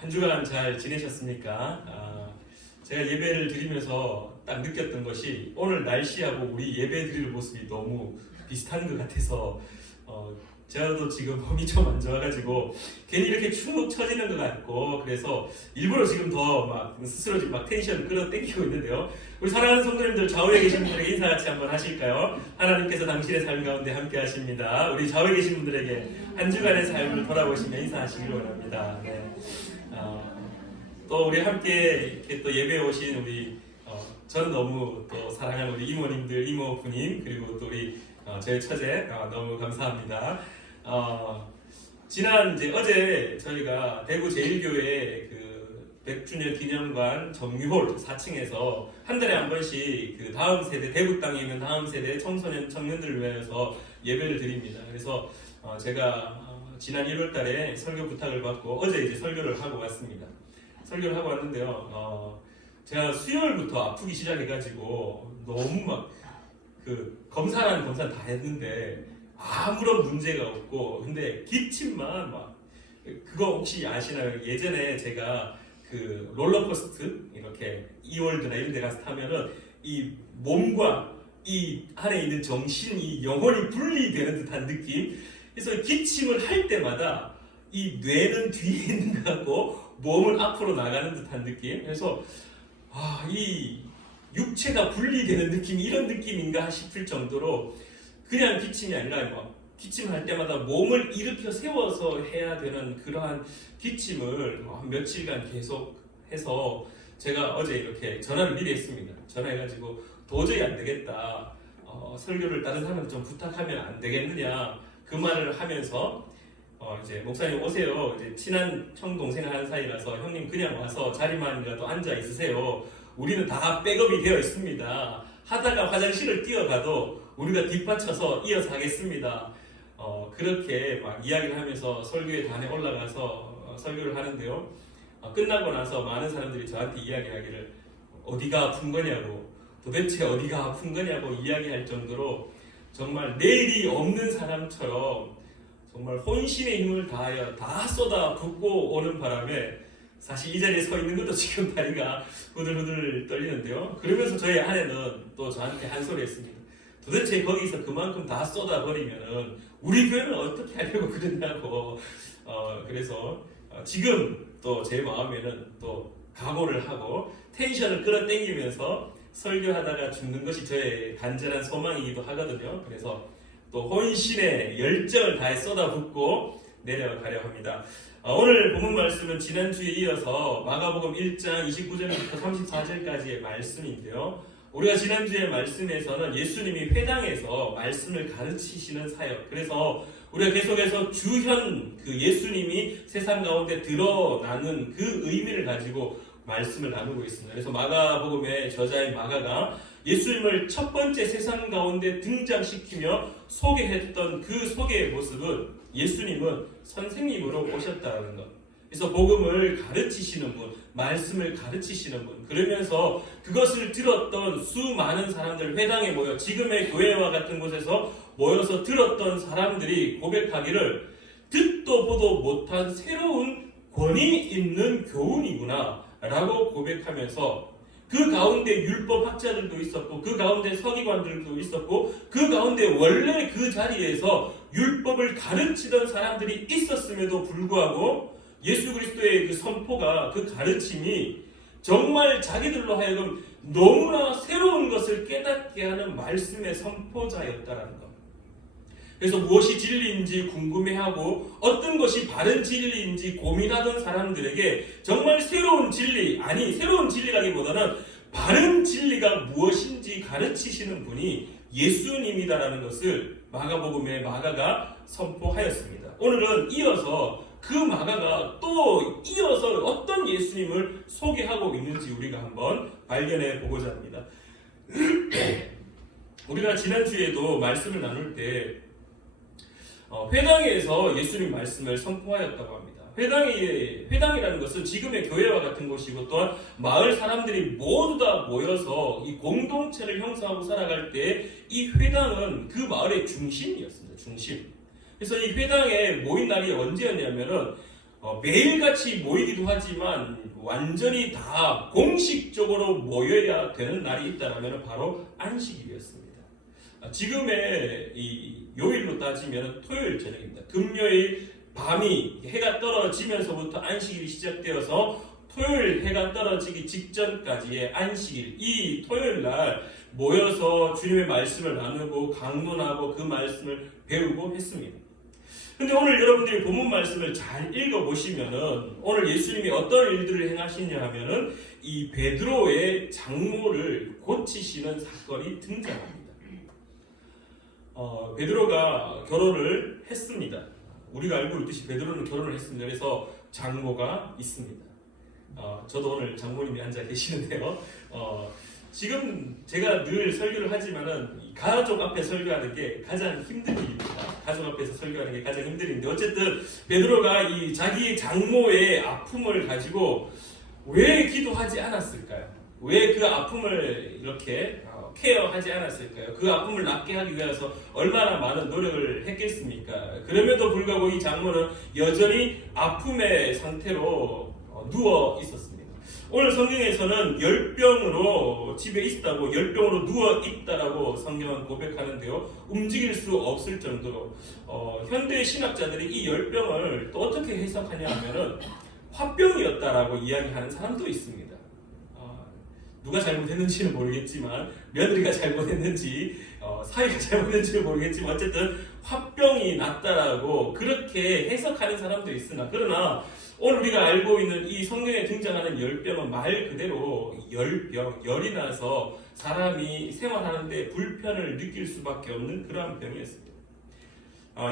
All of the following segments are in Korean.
한 주간 잘 지내셨습니까? 제가 예배를 드리면서 딱 느꼈던 것이 오늘 날씨하고 우리 예배 드리는 모습이 너무 비슷한 것 같아서 저도 지금 몸이 좀 안 좋아가지고 괜히 이렇게 축 처지는 것 같고 그래서 일부러 지금 더 막 스스로 지금 막 텐션을 끌어당기고 있는데요. 우리 사랑하는 성도님들 좌우에 계신 분들에게 인사 같이 한번 하실까요? 하나님께서 당신의 삶 가운데 함께 하십니다. 우리 좌우에 계신 분들에게 한 주간의 삶을 돌아보시며 인사하시기를 원합니다. 네. 또 우리 함께 이렇게 또 예배에 오신 우리 저는 너무 또 사랑하는 우리 이모님들, 이모부님 그리고 또 우리 저희 처제 너무 감사합니다. 지난 어제 저희가 대구 제일교회 그 100주년 기념관 정유홀 4층에서 한 달에 한 번씩 그 다음 세대 대구 땅에 있는 다음 세대 청소년 청년들을 위해서 예배를 드립니다. 그래서 제가 지난 1월달에 설교 부탁을 받고 어제 이제 설교를 하고 왔습니다. 설교를 하고 왔는데요. 제가 수요일부터 아프기 시작해가지고 너무 막 그 검사는 검사 다 했는데 아무런 문제가 없고 근데 기침만 막 그거 혹시 아시나요? 예전에 제가 그 롤러코스터 이렇게 이월드나 이런 데 가서 타면은 이 몸과 이 안에 있는 정신이 영혼이 분리되는 듯한 느낌. 그래서 기침을 할 때마다 이 뇌는 뒤에 있는 것 같고 몸은 앞으로 나가는 듯한 느낌. 그래서 이 육체가 분리되는 느낌 이런 느낌인가 싶을 정도로 그냥 기침이 아니라 뭐 기침할 때마다 몸을 일으켜 세워서 해야 되는 그러한 기침을 한 며칠간 계속 해서 제가 어제 이렇게 전화를 미리 했습니다. 전화해가지고 도저히 안 되겠다. 설교를 다른 사람한테 좀 부탁하면 안 되겠느냐 그 말을 하면서 이제 목사님 오세요. 이제 친한 형 동생 한 사이라서 형님 그냥 와서 자리만이라도 앉아 있으세요. 우리는 다 백업이 되어 있습니다. 하다가 화장실을 뛰어가도 우리가 뒷받쳐서 이어서 하겠습니다. 그렇게 막 이야기를 하면서 설교의 단에 올라가서 설교를 하는데요. 끝나고 나서 많은 사람들이 저한테 이야기하기를 어디가 아픈 거냐고 도대체 어디가 아픈 거냐고 이야기할 정도로 정말 내일이 없는 사람처럼 정말 혼신의 힘을 다하여 다 쏟아 붓고 오는 바람에 사실 이 자리에 서 있는 것도 지금 다리가 후들후들 떨리는데요. 그러면서 저희 아내는 또 저한테 한 소리 했습니다. 도대체 거기서 그만큼 다 쏟아버리면은 우리 교회는 어떻게 하려고 그러냐고. 그래서 지금 또 제 마음에는 또 각오를 하고 텐션을 끌어당기면서 설교하다가 죽는 것이 저의 간절한 소망이기도 하거든요. 그래서 또 혼신의 열정을 다해 쏟아붓고 내려가려 합니다. 오늘 본문 말씀은 지난주에 이어서 마가복음 1장 29절부터 34절까지의 말씀인데요. 우리가 지난주에 말씀에서는 예수님이 회당에서 말씀을 가르치시는 사역, 그래서 우리가 계속해서 주현 그 예수님이 세상 가운데 드러나는 그 의미를 가지고 말씀을 나누고 있습니다. 그래서 마가복음의 저자인 마가가 예수님을 첫 번째 세상 가운데 등장시키며 소개했던 그 소개의 모습은 예수님은 선생님으로 오셨다는 것. 그래서 복음을 가르치시는 분, 말씀을 가르치시는 분. 그러면서 그것을 들었던 수많은 사람들 회당에 모여 지금의 교회와 같은 곳에서 모여서 들었던 사람들이 고백하기를 듣도 보도 못한 새로운 권위 있는 교훈이구나 라고 고백하면서 그 가운데 율법 학자들도 있었고 그 가운데 서기관들도 있었고 그 가운데 원래 그 자리에서 율법을 가르치던 사람들이 있었음에도 불구하고 예수 그리스도의 그 선포가 그 가르침이 정말 자기들로 하여금 너무나 새로운 것을 깨닫게 하는 말씀의 선포자였다라는 것. 그래서 무엇이 진리인지 궁금해하고 어떤 것이 바른 진리인지 고민하던 사람들에게 정말 새로운 진리, 아니 새로운 진리라기보다는 바른 진리가 무엇인지 가르치시는 분이 예수님이다라는 것을 마가복음의 마가가 선포하였습니다. 오늘은 이어서 그 마가가 또 이어서 어떤 예수님을 소개하고 있는지 우리가 한번 발견해 보고자 합니다. 우리가 지난주에도 말씀을 나눌 때 회당에서 예수님 말씀을 선포하였다고 합니다. 회당이라는 것은 지금의 교회와 같은 곳이고 또한 마을 사람들이 모두 다 모여서 이 공동체를 형성하고 살아갈 때 이 회당은 그 마을의 중심이었습니다. 중심. 그래서 이 회당에 모인 날이 언제였냐면은 매일같이 모이기도 하지만 완전히 다 공식적으로 모여야 되는 날이 있다면 바로 안식일이었습니다. 지금의 이 요일로 따지면 토요일 저녁입니다. 금요일 밤이 해가 떨어지면서부터 안식일이 시작되어서 토요일 해가 떨어지기 직전까지의 안식일, 이 토요일 날 모여서 주님의 말씀을 나누고 강론하고 그 말씀을 배우고 했습니다. 근데 오늘 여러분들이 본문 말씀을 잘 읽어보시면은 오늘 예수님이 어떤 일들을 행하시냐 하면은 이 베드로의 장모를 고치시는 사건이 등장합니다. 베드로가 결혼을 했습니다. 우리가 알고 있듯이 베드로는 결혼을 했습니다. 그래서 장모가 있습니다. 저도 오늘 장모님이 앉아 계시는데요. 지금 제가 늘 설교를 하지만은 가족 앞에 설교하는 게 가장 힘든 일입니다. 가족 앞에서 설교하는 게 가장 힘든 일인데 어쨌든 베드로가 이 자기 장모의 아픔을 가지고 왜 기도하지 않았을까요? 왜 그 아픔을 이렇게 케어하지 않았을까요? 그 아픔을 낫게 하기 위해서 얼마나 많은 노력을 했겠습니까? 그럼에도 불구하고 이 장모는 여전히 아픔의 상태로 누워 있었습니다. 오늘 성경에서는 열병으로 집에 있다고 열병으로 누워 있다라고 성경은 고백하는데요. 움직일 수 없을 정도로 현대 신학자들이 이 열병을 또 어떻게 해석하냐 하면은 화병이었다라고 이야기하는 사람도 있습니다. 누가 잘못했는지는 모르겠지만 며느리가 잘못했는지 사위가 잘못했는지는 모르겠지만 어쨌든 화병이 났다라고 그렇게 해석하는 사람도 있으나 그러나 오늘 우리가 알고 있는 이 성경에 등장하는 열병은 말 그대로 열병, 열이 나서 사람이 생활하는데 불편을 느낄 수밖에 없는 그러한 병이었습니다.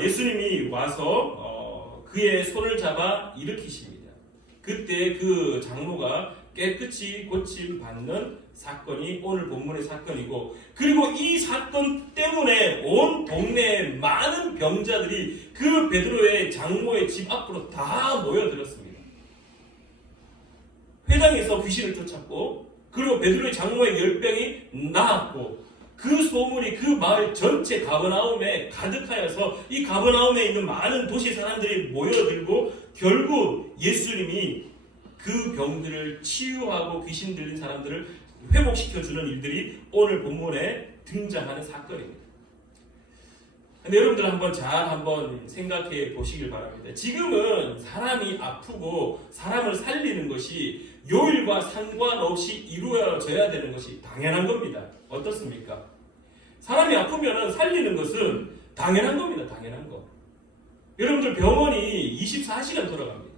예수님이 와서 그의 손을 잡아 일으키십니다. 그때 그 장모가 깨끗이 고침받는 사건이 오늘 본문의 사건이고 그리고 이 사건 때문에 온 동네의 많은 병자들이 그 베드로의 장모의 집 앞으로 다 모여들었습니다. 회당에서 귀신을 쫓았고 그리고 베드로의 장모의 열병이 나았고 그 소문이 그 마을 전체 가버나움에 가득하여서 이 가버나움에 있는 많은 도시 사람들이 모여들고 결국 예수님이 그 병들을 치유하고 귀신 들린 사람들을 회복시켜주는 일들이 오늘 본문에 등장하는 사건입니다. 근데 여러분들 한번 생각해 보시길 바랍니다. 지금은 사람이 아프고 사람을 살리는 것이 요일과 상관없이 이루어져야 되는 것이 당연한 겁니다. 어떻습니까? 사람이 아프면 살리는 것은 당연한 겁니다. 당연한 거. 여러분들 병원이 24시간 돌아갑니다.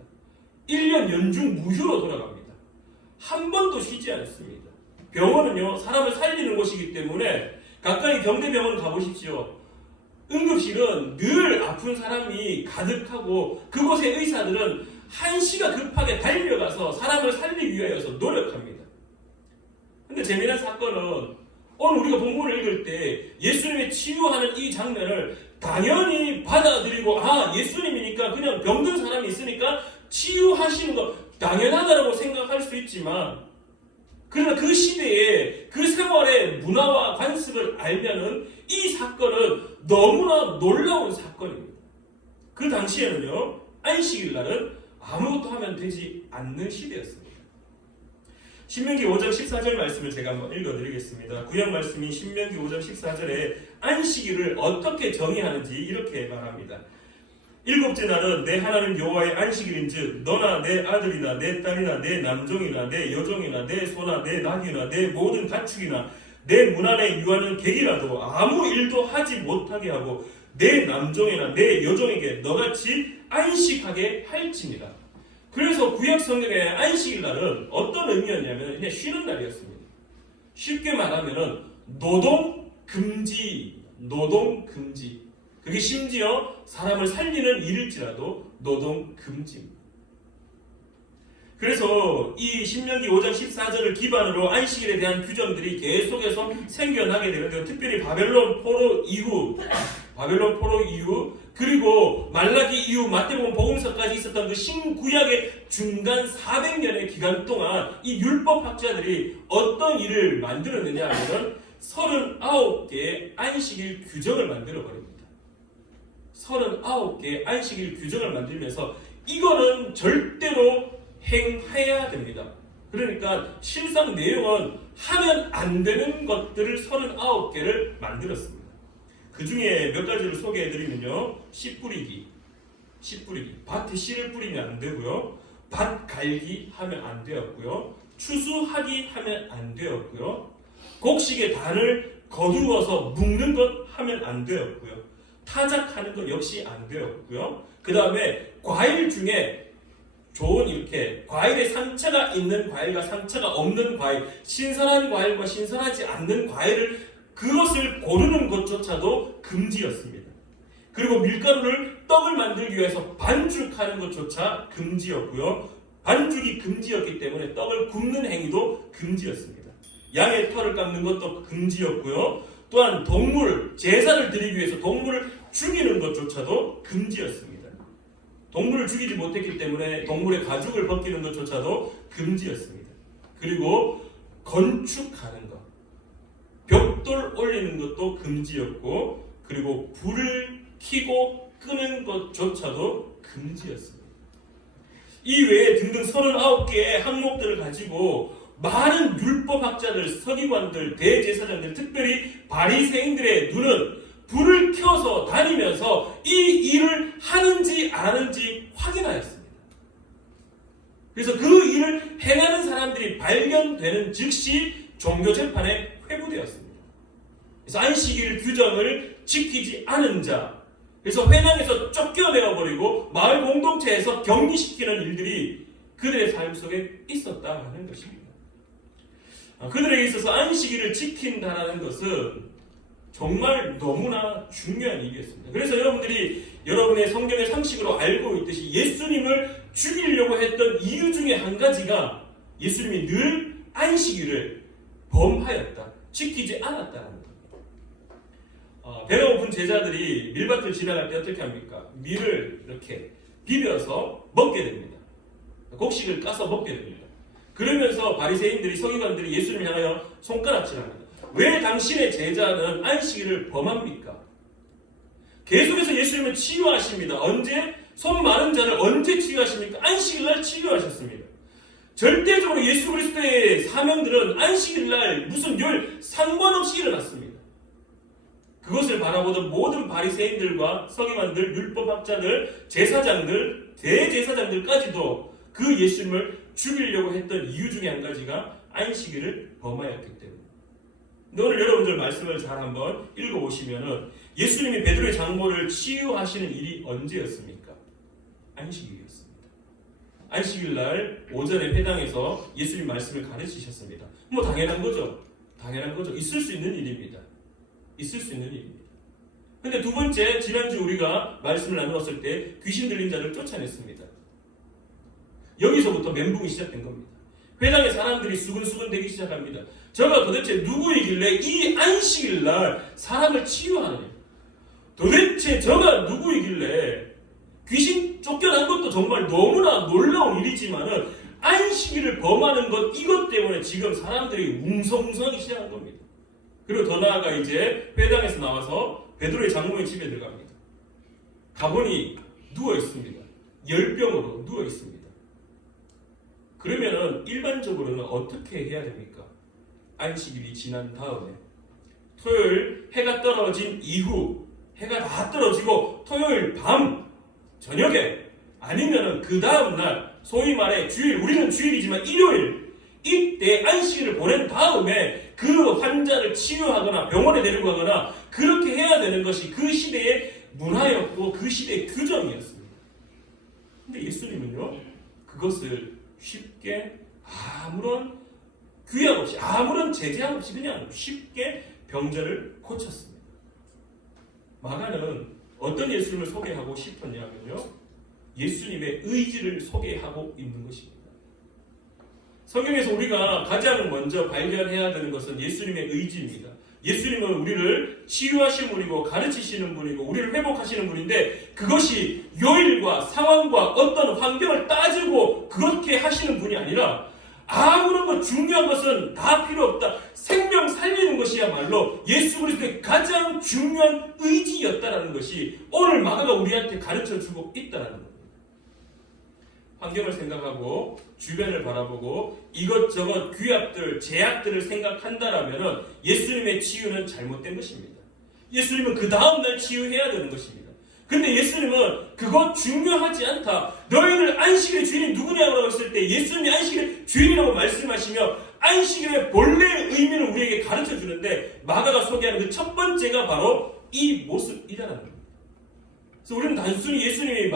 1년 연중 무휴로 돌아갑니다. 한 번도 쉬지 않습니다. 병원은요, 사람을 살리는 곳이기 때문에 가까이 경대병원 가보십시오. 응급실은 늘 아픈 사람이 가득하고 그곳의 의사들은 한시가 급하게 달려가서 사람을 살리기 위하여서 노력합니다. 근데 재미난 사건은 오늘 우리가 본문을 읽을 때 예수님의 치유하는 이 장면을 당연히 받아들이고 예수님이니까 그냥 병든 사람이 있으니까 치유하시는 거 당연하다고 생각할 수 있지만 그러나 그 시대에 그 세월의 문화와 관습을 알면은 이 사건은 너무나 놀라운 사건입니다. 그 당시에는요 안식일 날은 아무것도 하면 되지 않는 시대였습니다. 신명기 5장 14절 말씀을 제가 한번 읽어드리겠습니다. 구약 말씀이 신명기 5장 14절에 안식일을 어떻게 정의하는지 이렇게 말합니다. 일곱째 날은 내 하나님 여호와의 안식일인즉 너나 내 아들이나 내 딸이나 내 남종이나 내 여종이나 내 소나 내 낙이나 내 모든 가축이나 내 문 안에 유하는 객이라도 아무 일도 하지 못하게 하고 내 남종이나 내 여종에게 너같이 안식하게 할지니라. 그래서 구약 성경의 안식일 날은 어떤 의미였냐면 그냥 쉬는 날이었습니다. 쉽게 말하면 노동 금지. 그게 심지어 사람을 살리는 일일지라도 노동 금지입니다. 그래서 이 신명기 5장 14절을 기반으로 안식일에 대한 규정들이 계속해서 생겨나게 되는데요. 특별히 바벨론 포로 이후 그리고 말라기 이후 마태복음 복음서까지 있었던 그 신구약의 중간 400년의 기간 동안 이 율법학자들이 어떤 일을 만들었느냐 하면 39개의 안식일 규정을 만들어 버립니다. 39개의 안식일 규정을 만들면서 이거는 절대로 행해야 됩니다. 그러니까 실상 내용은 하면 안 되는 것들을 39개를 만들었습니다. 그 중에 몇 가지를 소개해드리면요. 씨 뿌리기. 밭에 씨를 뿌리면 안 되고요. 밭 갈기 하면 안 되었고요. 추수하기 하면 안 되었고요. 곡식의 단을 거두어서 묶는 것 하면 안 되었고요. 타작하는 것 역시 안 되었고요. 그 다음에 과일 중에 좋은 이렇게 과일에 상처가 있는 과일과 상처가 없는 과일, 신선한 과일과 신선하지 않는 과일을 그것을 고르는 것조차도 금지였습니다. 그리고 밀가루를 떡을 만들기 위해서 반죽하는 것조차 금지였고요. 반죽이 금지였기 때문에 떡을 굽는 행위도 금지였습니다. 양의 털을 깎는 것도 금지였고요. 또한 동물, 제사를 드리기 위해서 동물을 죽이는 것조차도 금지였습니다. 동물을 죽이지 못했기 때문에 동물의 가죽을 벗기는 것조차도 금지였습니다. 그리고 건축하는 것, 벽돌 올리는 것도 금지였고, 그리고 불을 켜고 끄는 것조차도 금지였습니다. 이 외에 등등 39개의 항목들을 가지고 많은 율법학자들, 서기관들, 대제사장들, 특별히 바리새인들의 눈은 불을 켜서 다니면서 이 일을 하는지 안 하는지 확인하였습니다. 그래서 그 일을 행하는 사람들이 발견되는 즉시 종교재판에 회부되었습니다. 그래서 안식일 규정을 지키지 않은 자, 그래서 회당에서 쫓겨내어버리고 마을 공동체에서 격리시키는 일들이 그들의 삶 속에 있었다 하는 것입니다. 그들에게 있어서 안식일을 지킨다는 것은 정말 너무나 중요한 일이었습니다. 그래서 여러분들이 여러분의 성경의 상식으로 알고 있듯이 예수님을 죽이려고 했던 이유 중에 한 가지가 예수님이 늘 안식일을 범하였다, 지키지 않았다는 겁니다. 배가 고픈 제자들이 밀밭을 지나갈 때 어떻게 합니까? 밀을 이렇게 비벼서 먹게 됩니다. 곡식을 까서 먹게 됩니다. 그러면서 바리새인들이, 서기관들이 예수님을 향하여 손가락질합니다. 왜 당신의 제자는 안식일을 범합니까? 계속해서 예수님을 치유하십니다. 언제? 손 마른 자를 언제 치유하십니까? 안식일날 치유하셨습니다. 절대적으로 예수 그리스도의 사명들은 안식일날 무슨 요일 상관없이 일어났습니다. 그것을 바라보던 모든 바리새인들과 서기관들, 율법학자들, 제사장들, 대제사장들까지도 그 예수님을 죽이려고 했던 이유 중에 한 가지가 안식일을 범하였기 때문에. 근데 오늘 여러분들 말씀을 잘 한번 읽어보시면은 예수님이 베드로의 장모를 치유하시는 일이 언제였습니까? 안식일이었습니다. 안식일날 오전에 회당에서 예수님 말씀을 가르치셨습니다. 뭐 당연한 거죠. 당연한 거죠. 있을 수 있는 일입니다. 있을 수 있는 일입니다. 근데 두 번째, 지난주 우리가 말씀을 나누었을 때 귀신 들린 자를 쫓아냈습니다. 여기서부터 멘붕이 시작된 겁니다. 회당의 사람들이 수근수근 되기 시작합니다. 저가 도대체 누구이길래 이 안식일날 사람을 치유하느냐? 도대체 저가 누구이길래 귀신 쫓겨난 것도 정말 너무나 놀라운 일이지만은 안식일을 범하는 것, 이것 때문에 지금 사람들이 웅성웅성하기 시작한 겁니다. 그리고 더 나아가 이제 회당에서 나와서 베드로의 장모의 집에 들어갑니다. 가보니 누워 있습니다. 열병으로 누워 있습니다. 그러면은 일반적으로는 어떻게 해야 됩니까? 안식일이 지난 다음에 토요일 해가 떨어진 이후, 해가 다 떨어지고 토요일 밤 저녁에, 아니면은 그 다음 날, 소위 말해 주일, 우리는 주일이지만 일요일, 이때 안식일을 보낸 다음에 그 환자를 치유하거나 병원에 데리고 가거나 그렇게 해야 되는 것이 그 시대의 문화였고 그 시대의 규정이었습니다. 근데 예수님은요, 그것을 쉽게 아무런 규약 없이, 아무런 제재함 없이 그냥 쉽게 병자를 고쳤습니다. 마가는 어떤 예수님을 소개하고 싶었냐면요, 예수님의 의지를 소개하고 있는 것입니다. 성경에서 우리가 가장 먼저 발견해야 되는 것은 예수님의 의지입니다. 예수님은 우리를 치유하시는 분이고 가르치시는 분이고 우리를 회복하시는 분인데, 그것이 요일과 상황과 어떤 환경을 따지고 그렇게 하시는 분이 아니라 아무런 것, 중요한 것은 다 필요 없다, 생명 살리는 것이야말로 예수 그리스도의 가장 중요한 의지였다라는 것이 오늘 마가가 우리한테 가르쳐주고 있다는 겁니다. 환경을 생각하고 주변을 바라보고 이것저것 규약들, 제약들을 생각한다라면 예수님의 치유는 잘못된 것입니다. 예수님은 그 다음날 치유해야 되는 것입니다. 근데 예수님은 그거 중요하지 않다. 너희들 안식일의 주인이 누구냐고 했을 때 예수님이 안식일의 주인이라고 말씀하시며 안식일의 본래의 의미를 우리에게 가르쳐 주는데 마가가 소개하는 그 첫 번째가 바로 이 모습이라는 겁니다. 그래서 우리는 단순히 예수님이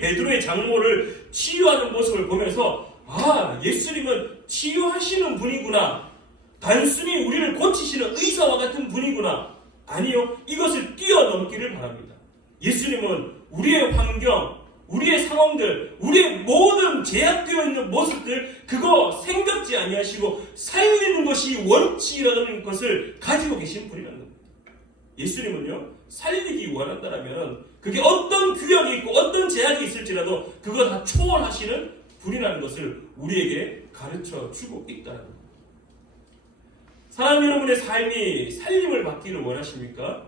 베드로의 장모를 치유하는 모습을 보면서 예수님은 치유하시는 분이구나. 단순히 우리를 고치시는 의사와 같은 분이구나. 아니요. 이것을 뛰어넘기를 바랍니다. 예수님은 우리의 환경, 우리의 상황들, 우리의 모든 제약되어 있는 모습들 그거 생각지 아니하시고 살리는 것이 원칙이라는 것을 가지고 계신 분이라는 겁니다. 예수님은요. 살리기 원한다면 그게 어떤 규약이 있고 어떤 제약이 있을지라도 그거 다 초월하시는 분이라는 것을 우리에게 가르쳐 주고 있다는 겁니다. 사랑하는 여러분의 삶이 살림을 받기를 원하십니까?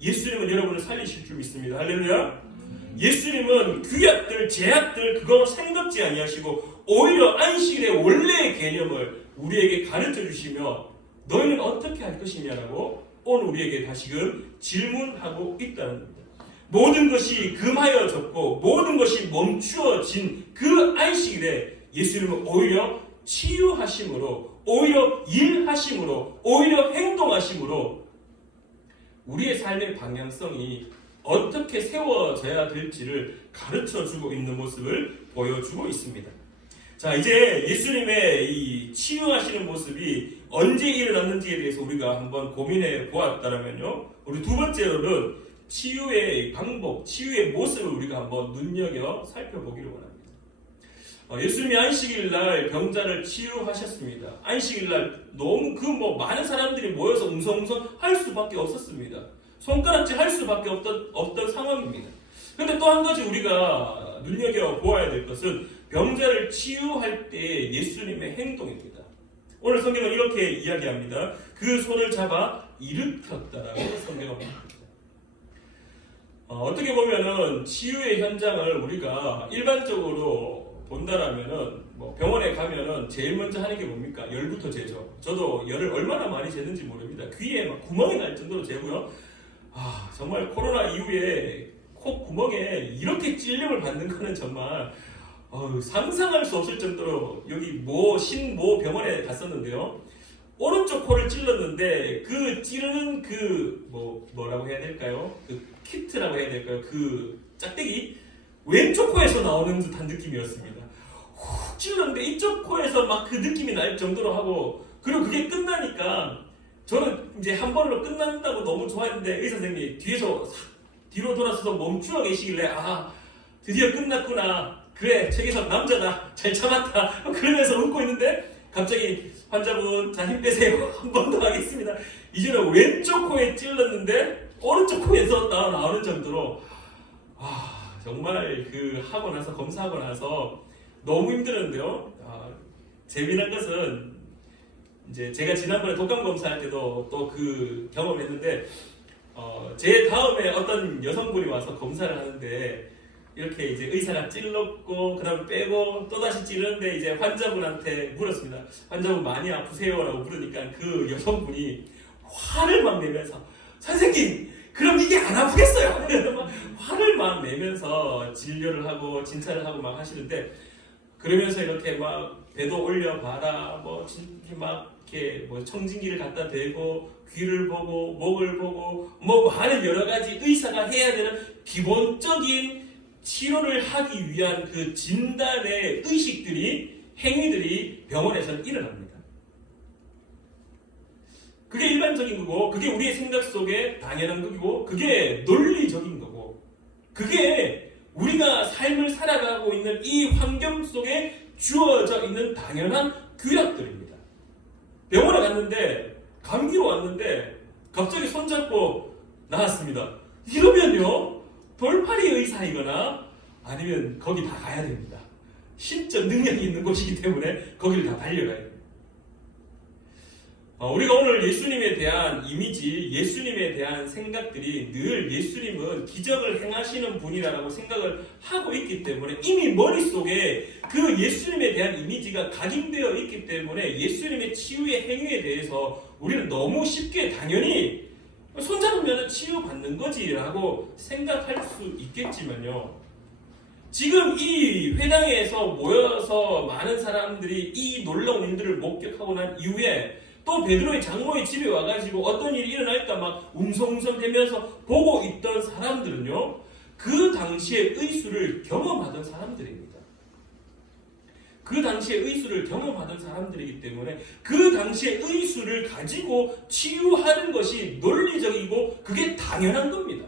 예수님은 여러분을 살리실 줄 믿습니다. 할렐루야. 예수님은 규약들, 제약들 그거 생각지 아니하시고 오히려 안식일의 원래의 개념을 우리에게 가르쳐 주시며 너희는 어떻게 할 것이냐라고 오늘 우리에게 다시금 질문하고 있다는 겁니다. 모든 것이 금하여졌고 모든 것이 멈추어진 그 안식일에 예수님은 오히려 치유하심으로 오히려 일하심으로 오히려 행동하심으로 우리의 삶의 방향성이 어떻게 세워져야 될지를 가르쳐주고 있는 모습을 보여주고 있습니다. 자, 이제 예수님의 이 치유하시는 모습이 언제 일어났는지에 대해서 우리가 한번 고민해 보았다면요. 우리 두 번째로는 치유의 방법, 치유의 모습을 우리가 한번 눈여겨 살펴보기를 원합니다. 예수님이 안식일날 병자를 치유하셨습니다. 안식일날 너무 많은 사람들이 모여서 웅성웅성 할 수밖에 없었습니다. 손가락질 할 수밖에 없던 상황입니다. 그런데 또 한 가지 우리가 눈여겨 보아야 될 것은 병자를 치유할 때 예수님의 행동입니다. 오늘 성경은 이렇게 이야기합니다. 그 손을 잡아 일으켰다라고 성경은 말합니다. 어떻게 보면은 치유의 현장을 우리가 일반적으로 본다라면은 병원에 가면은 제일 먼저 하는 게 뭡니까? 열부터 재죠. 저도 열을 얼마나 많이 재는지 모릅니다. 귀에 막 구멍이 날 정도로 재고요. 정말 코로나 이후에 코 구멍에 이렇게 찔림을 받는 거는 정말 상상할 수 없을 정도로 여기 신모 병원에 갔었는데요. 오른쪽 코를 찔렀는데 그 찌르는 뭐라고 해야 될까요? 그 키트라고 해야 될까요? 그 짝대기 왼쪽 코에서 나오는 듯한 느낌이었습니다. 훅 찔렀는데 이쪽 코에서 막 그 느낌이 날 정도로 하고 그리고 그게 끝나니까 저는 이제 한 번으로 끝난다고 너무 좋아했는데 의사 선생님이 뒤로 돌아서서 멈추어 계시길래 드디어 끝났구나. 그래 최기석 남자다. 잘 참았다. 그러면서 웃고 있는데 갑자기 환자분 자 힘 빼세요. 한 번 더 하겠습니다. 이제는 왼쪽 코에 찔렀는데 오른쪽 코에서 나오는 정도로 정말 검사하고 나서 너무 힘들었는데요. 재미난 것은 이제 제가 지난번에 독감 검사할 때도 또 그 경험했는데 제 다음에 어떤 여성분이 와서 검사를 하는데 이렇게 이제 의사가 찔렀고 그다음 빼고 또 다시 찌르는데 이제 환자분한테 물었습니다. 환자분 많이 아프세요라고 물으니까 그 여성분이 화를 막 내면서 선생님 그럼 이게 안 아프겠어요? 화를 막 내면서 진료를 하고 진찰을 하고 막 하시는데 그러면서 이렇게 막 배도 올려봐라 이렇게 청진기를 갖다 대고 귀를 보고 목을 보고 많은 여러 가지 의사가 해야 되는 기본적인 치료를 하기 위한 그 진단의 행위들이 병원에서는 일어납니다. 그게 일반적인 거고 그게 우리의 생각 속에 당연한 거고 그게 논리적인 거고 그게 우리가 삶을 살아가고 있는 이 환경 속에 주어져 있는 당연한 규약들입니다. 병원에 갔는데 감기로 왔는데 갑자기 손잡고 나왔습니다. 이러면요 돌팔이 의사이거나 아니면 거기 다 가야 됩니다. 신적 능력이 있는 곳이기 때문에 거기를 다 달려가야 됩니다. 우리가 오늘 예수님에 대한 이미지, 예수님에 대한 생각들이 늘 예수님은 기적을 행하시는 분이라고 생각을 하고 있기 때문에 이미 머릿속에 그 예수님에 대한 이미지가 각인되어 있기 때문에 예수님의 치유의 행위에 대해서 우리는 너무 쉽게 당연히 손잡으면 치유받는 거지라고 생각할 수 있겠지만요. 지금 이 회당에서 모여서 많은 사람들이 이 놀라운 일들을 목격하고 난 이후에 또 베드로의 장모의 집에 와가지고 어떤 일이 일어날까 막 웅성웅성 되면서 보고 있던 사람들은요, 그 당시의 의수를 경험하던 사람들입니다. 그 당시의 의수를 경험하던 사람들이기 때문에 그 당시의 의수를 가지고 치유하는 것이 논리적이고 그게 당연한 겁니다.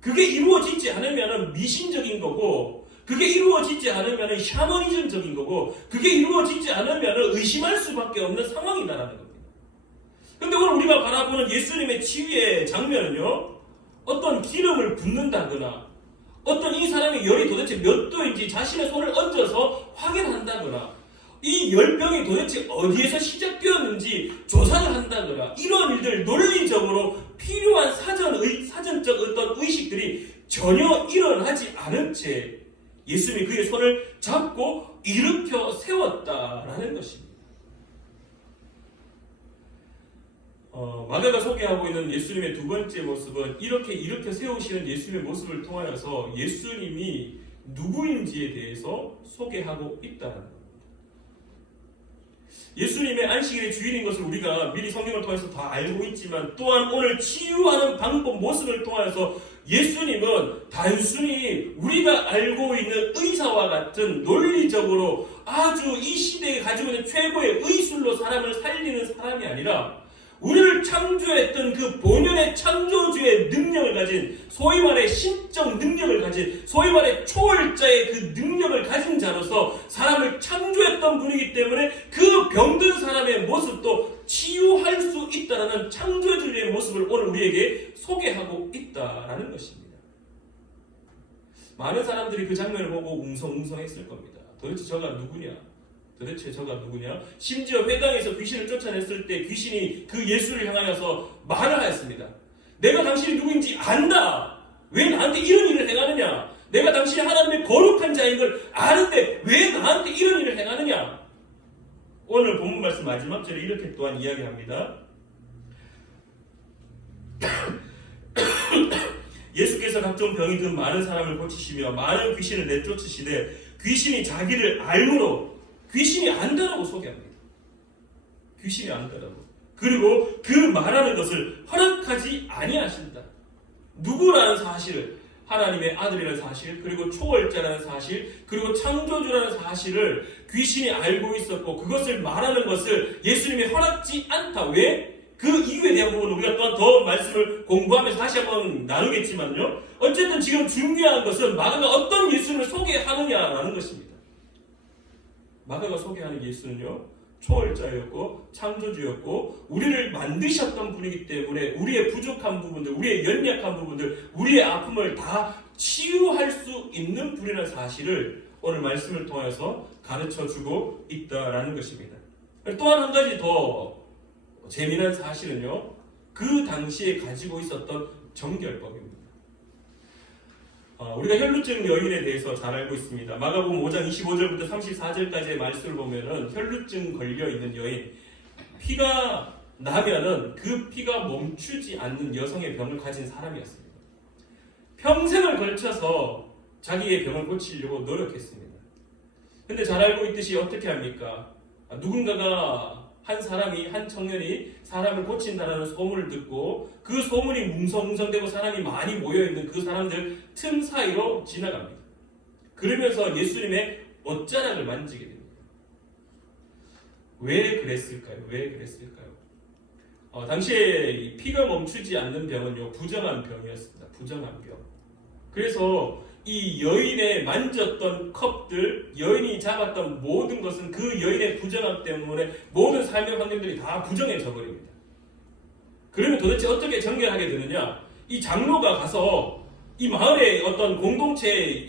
그게 이루어지지 않으면 미신적인 거고, 그게 이루어지지 않으면 샤머니즘적인 거고, 그게 이루어지지 않으면 의심할 수밖에 없는 상황이다라는 겁니다. 근데 오늘 우리가 바라보는 예수님의 치유의 장면은요, 어떤 기름을 붓는다거나, 어떤 이 사람의 열이 도대체 몇 도인지 자신의 손을 얹어서 확인한다거나, 이 열병이 도대체 어디에서 시작되었는지 조사를 한다거나, 이런 일들 논리적으로 필요한 사전적 어떤 의식들이 전혀 일어나지 않은 채 예수님이 그의 손을 잡고 일으켜 세웠다라는 것입니다. 마가가 소개하고 있는 예수님의 두 번째 모습은 이렇게 일으켜 세우시는 예수님의 모습을 통하여서 예수님이 누구인지에 대해서 소개하고 있다는 겁니다. 예수님의 안식일의 주인인 것을 우리가 미리 성경을 통해서 다 알고 있지만, 또한 오늘 치유하는 방법, 모습을 통해서 예수님은 단순히 우리가 알고 있는 의사와 같은 논리적으로 아주 이 시대에 가지고 있는 최고의 의술로 사람을 살리는 사람이 아니라, 우리를 창조했던 그 본연의 창조주의 능력을 가진, 소위 말해 신적 능력을 가진, 소위 말해 초월자의 그 능력을 가진 자로서 사람을 창조했던 분이기 때문에 그 병든 사람의 모습도 치유할 수 있다는 창조주의 모습을 오늘 우리에게 소개하고 있다라는 것입니다. 많은 사람들이 그 장면을 보고 웅성웅성했을 겁니다. 도대체 저가 누구냐? 도대체 저가 누구냐? 심지어 회당에서 귀신을 쫓아냈을 때 귀신이 그 예수를 향하여서 말을 하였습니다. 내가 당신이 누구인지 안다. 왜 나한테 이런 일을 행하느냐? 내가 당신이 하나님의 거룩한 자인 걸 아는데 왜 나한테 이런 일을 행하느냐? 오늘 본문 말씀 마지막 절에 이렇게 또한 이야기합니다. 예수께서 각종 병이 든 많은 사람을 고치시며 많은 귀신을 내쫓으시되 귀신이 자기를 알므로, 귀신이 안다라고 소개합니다. 귀신이 안다라고. 그리고 그 말하는 것을 허락하지 아니하신다. 누구라는 사실을, 하나님의 아들이라는 사실, 그리고 초월자라는 사실, 그리고 창조주라는 사실을 귀신이 알고 있었고 그것을 말하는 것을 예수님이 허락지 않다. 왜? 그 이유에 대한 부분은 우리가 또한 더 말씀을 공부하면서 다시 한번 나누겠지만요. 어쨌든 지금 중요한 것은 마가가 어떤 예수님을 소개하느냐라는 것입니다. 마가가 소개하는 예수는요, 초월자였고 창조주였고 우리를 만드셨던 분이기 때문에 우리의 부족한 부분들, 우리의 연약한 부분들, 우리의 아픔을 다 치유할 수 있는 분이라는 사실을 오늘 말씀을 통해서 가르쳐주고 있다라는 것입니다. 또한 한 가지 더 재미난 사실은요, 그 당시에 가지고 있었던 정결법입니다. 우리가 혈루증 여인에 대해서 잘 알고 있습니다. 마가복음 5장 25절부터 34절까지의 말씀을 보면은 혈루증 걸려 있는 여인, 피가 나면은 그 피가 멈추지 않는 여성의 병을 가진 사람이었습니다. 평생을 걸쳐서 자기의 병을 고치려고 노력했습니다. 근데 잘 알고 있듯이 어떻게 합니까? 누군가가 한 사람이, 한 청년이 사람을 고친다라는 소문을 듣고 그 소문이 뭉성뭉성되고 사람이 많이 모여있는 그 사람들 틈 사이로 지나갑니다. 그러면서 예수님의 옷자락을 만지게 됩니다. 왜 그랬을까요? 왜 그랬을까요? 당시에 피가 멈추지 않는 병은요, 부정한 병이었습니다. 부정한 병. 그래서 이 여인의 만졌던 컵들, 여인이 잡았던 모든 것은 그 여인의 부정함 때문에 모든 삶의 환경들이 다 부정해져 버립니다. 그러면 도대체 어떻게 정결하게 되느냐? 이 장로가 가서 이 마을의 어떤 공동체의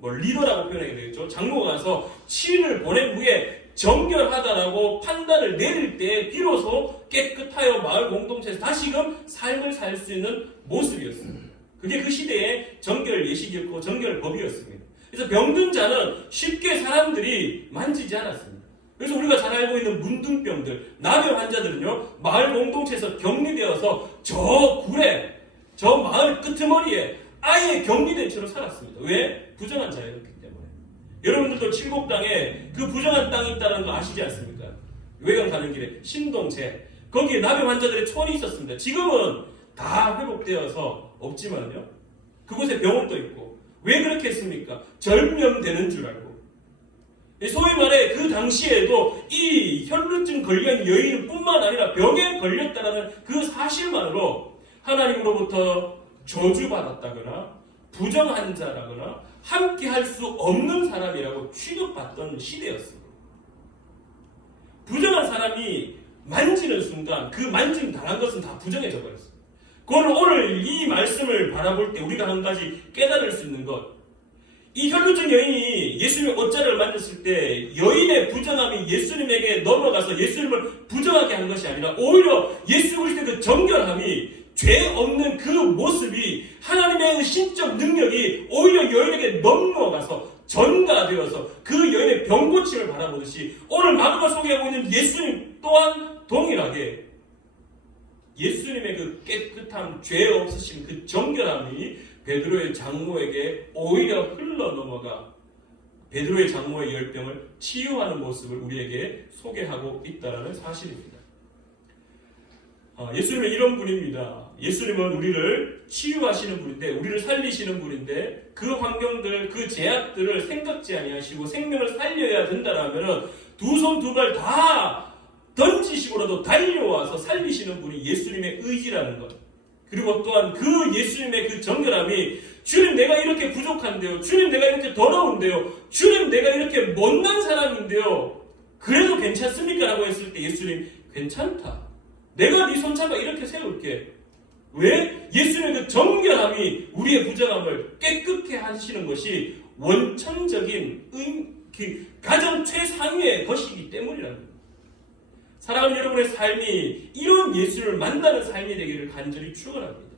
리더라고 표현하게 되겠죠. 장로가 가서 7일을 보낸 후에 정결하다라고 판단을 내릴 때 비로소 깨끗하여 마을 공동체에서 다시금 삶을 살 수 있는 모습이었습니다. 그게 그 시대의 정결 예식이었고 정결 법이었습니다. 그래서 병든 자는 쉽게 사람들이 만지지 않았습니다. 그래서 우리가 잘 알고 있는 문둥병들, 나병 환자들은요, 마을 공동체에서 격리되어서 저 굴에, 저 마을 끄트머리에 아예 격리된 채로 살았습니다. 왜? 부정한 자였기 때문에. 여러분들도 칠곡당에 그 부정한 땅이 있다는 거 아시지 않습니까? 외곽 가는 길에 신동체, 거기에 나병 환자들의 촌이 있었습니다. 지금은 다 회복되어서 없지만요, 그곳에 병원도 있고. 왜 그렇게 했습니까? 절명되는 줄 알고. 소위 말해 그 당시에도 이 혈루증 걸린 여인뿐만 아니라 병에 걸렸다는 그 사실만으로 하나님으로부터 저주받았다거나 부정한 자라거나 함께 할 수 없는 사람이라고 취급받던 시대였습니다. 부정한 사람이 만지는 순간 그 만짐 당한 것은 다 부정해져 버렸어요. 그걸 오늘 이 말씀을 바라볼 때 우리가 한 가지 깨달을 수 있는 것, 이 혈루증 여인이 예수님의 옷자를 만졌을 때 여인의 부정함이 예수님에게 넘어가서 예수님을 부정하게 한 것이 아니라 오히려 예수 그리스도의 그 정결함이, 죄 없는 그 모습이, 하나님의 신적 능력이 오히려 여인에게 넘어가서 전가되어서 그 여인의 병고침을 바라보듯이 오늘 마가가 소개하고 있는 예수님 또한 동일하게 예수님의 그 깨끗함, 죄 없으신 그 정결함이 베드로의 장모에게 오히려 흘러 넘어가 베드로의 장모의 열병을 치유하는 모습을 우리에게 소개하고 있다는 사실입니다. 예수님은 이런 분입니다. 예수님은 우리를 치유하시는 분인데, 우리를 살리시는 분인데, 그 환경들, 그 제약들을 생각지 아니하시고 생명을 살려야 된다라면은 두 손 두 발 다 던지시고라도 달려와서 살리시는 분이 예수님의 의지라는 것. 그리고 또한 그 예수님의 그 정결함이, 주님 내가 이렇게 부족한데요, 주님 내가 이렇게 더러운데요, 주님 내가 이렇게 못난 사람인데요, 그래도 괜찮습니까? 라고 했을 때 예수님 괜찮다, 내가 네 손잡아 이렇게 세울게. 왜? 예수님의 그 정결함이 우리의 부정함을 깨끗게 하시는 것이 원천적인 가장 최상위의 것이기 때문이라는 겁니다. 사랑하는 여러분의 삶이 이런 예수님을 만나는 삶이 되기를 간절히 축원합니다.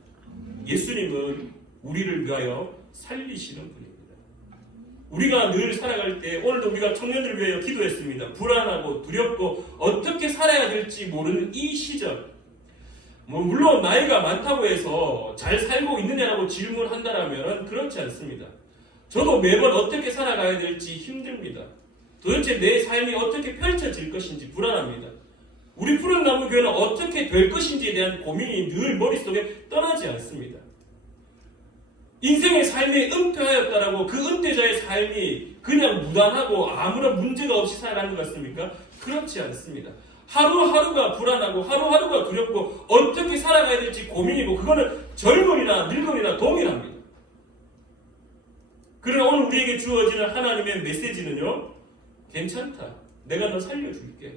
예수님은 우리를 위하여 살리시는 분입니다. 우리가 늘 살아갈 때, 오늘도 우리가 청년들을 위하여 기도했습니다. 불안하고 두렵고 어떻게 살아야 될지 모르는 이 시절, 물론 나이가 많다고 해서 잘 살고 있느냐라고 질문한다라면 그렇지 않습니다. 저도 매번 어떻게 살아가야 될지 힘듭니다. 도대체 내 삶이 어떻게 펼쳐질 것인지 불안합니다. 우리 푸른 나무 교회는 어떻게 될 것인지에 대한 고민이 늘 머릿속에 떠나지 않습니다. 인생의 삶이 은퇴하였다라고 그 은퇴자의 삶이 그냥 무난하고 아무런 문제가 없이 살아가는 것 같습니까? 그렇지 않습니다. 하루하루가 불안하고 하루하루가 두렵고 어떻게 살아가야 될지 고민이고, 그거는 젊은이나 늙은이나 동일합니다. 그러나 오늘 우리에게 주어지는 하나님의 메시지는요, 괜찮다, 내가 너 살려줄게.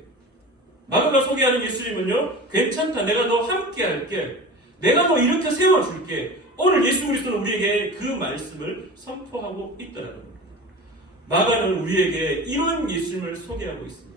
마가가 소개하는 예수님은요, 괜찮다, 내가 너 함께 할게, 내가 너 이렇게 세워줄게. 오늘 예수 그리스도는 우리에게 그 말씀을 선포하고 있다는 겁니다. 마가는 우리에게 이런 예수님을 소개하고 있습니다.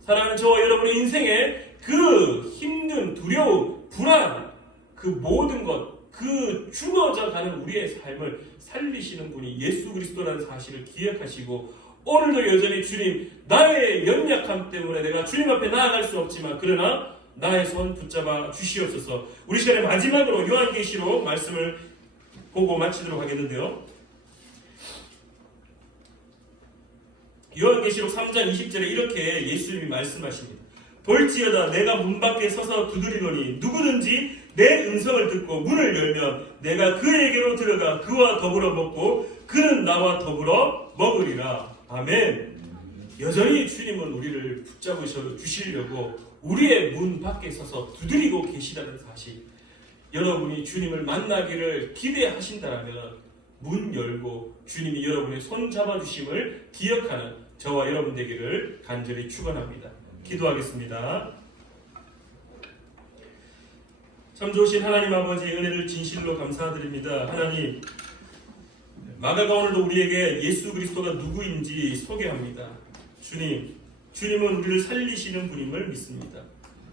사랑하는 저와 여러분의 인생에 그 힘든, 두려움, 불안, 그 모든 것, 그 죽어져 가는 우리의 삶을 살리시는 분이 예수 그리스도라는 사실을 기억하시고, 오늘도 여전히 주님, 나의 연약함 때문에 내가 주님 앞에 나아갈 수 없지만 그러나 나의 손 붙잡아 주시옵소서. 우리 시간에 마지막으로 요한계시록 말씀을 보고 마치도록 하겠는데요, 요한계시록 3장 20절에 이렇게 예수님이 말씀하십니다. 볼지어다 내가 문 밖에 서서 두드리노니 누구든지 내 음성을 듣고 문을 열면 내가 그에게로 들어가 그와 더불어 먹고 그는 나와 더불어 먹으리라. 아멘. 여전히 주님은 우리를 붙잡으셔 주시려고 우리의 문 밖에 서서 두드리고 계시다는 사실, 여러분이 주님을 만나기를 기대하신다면 문 열고 주님이 여러분의 손 잡아주심을 기억하는 저와 여러분 되기를 간절히 축원합니다. 기도하겠습니다. 참 좋으신 하나님 아버지, 은혜를 진실로 감사드립니다. 하나님, 마가가 오늘도 우리에게 예수 그리스도가 누구인지 소개합니다. 주님, 주님은 우리를 살리시는 분임을 믿습니다.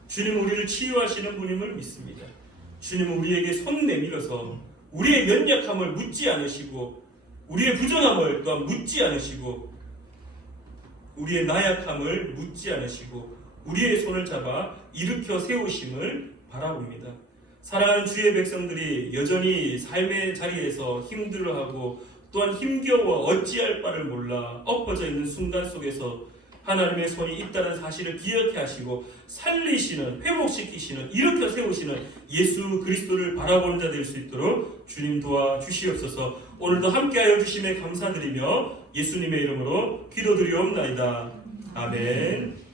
주님은 우리를 치유하시는 분임을 믿습니다. 주님은 우리에게 손 내밀어서 우리의 연약함을 묻지 않으시고 우리의 부정함을 또한 묻지 않으시고 우리의 나약함을 묻지 않으시고 우리의 손을 잡아 일으켜 세우심을 바라봅니다. 사랑하는 주의 백성들이 여전히 삶의 자리에서 힘들어하고 또한 힘겨워 어찌할 바를 몰라 엎어져 있는 순간 속에서 하나님의 손이 있다는 사실을 기억해 하시고 살리시는, 회복시키시는, 일으켜 세우시는 예수 그리스도를 바라보는 자 될 수 있도록 주님 도와주시옵소서. 오늘도 함께하여 주심에 감사드리며 예수님의 이름으로 기도드리옵나이다. 아멘.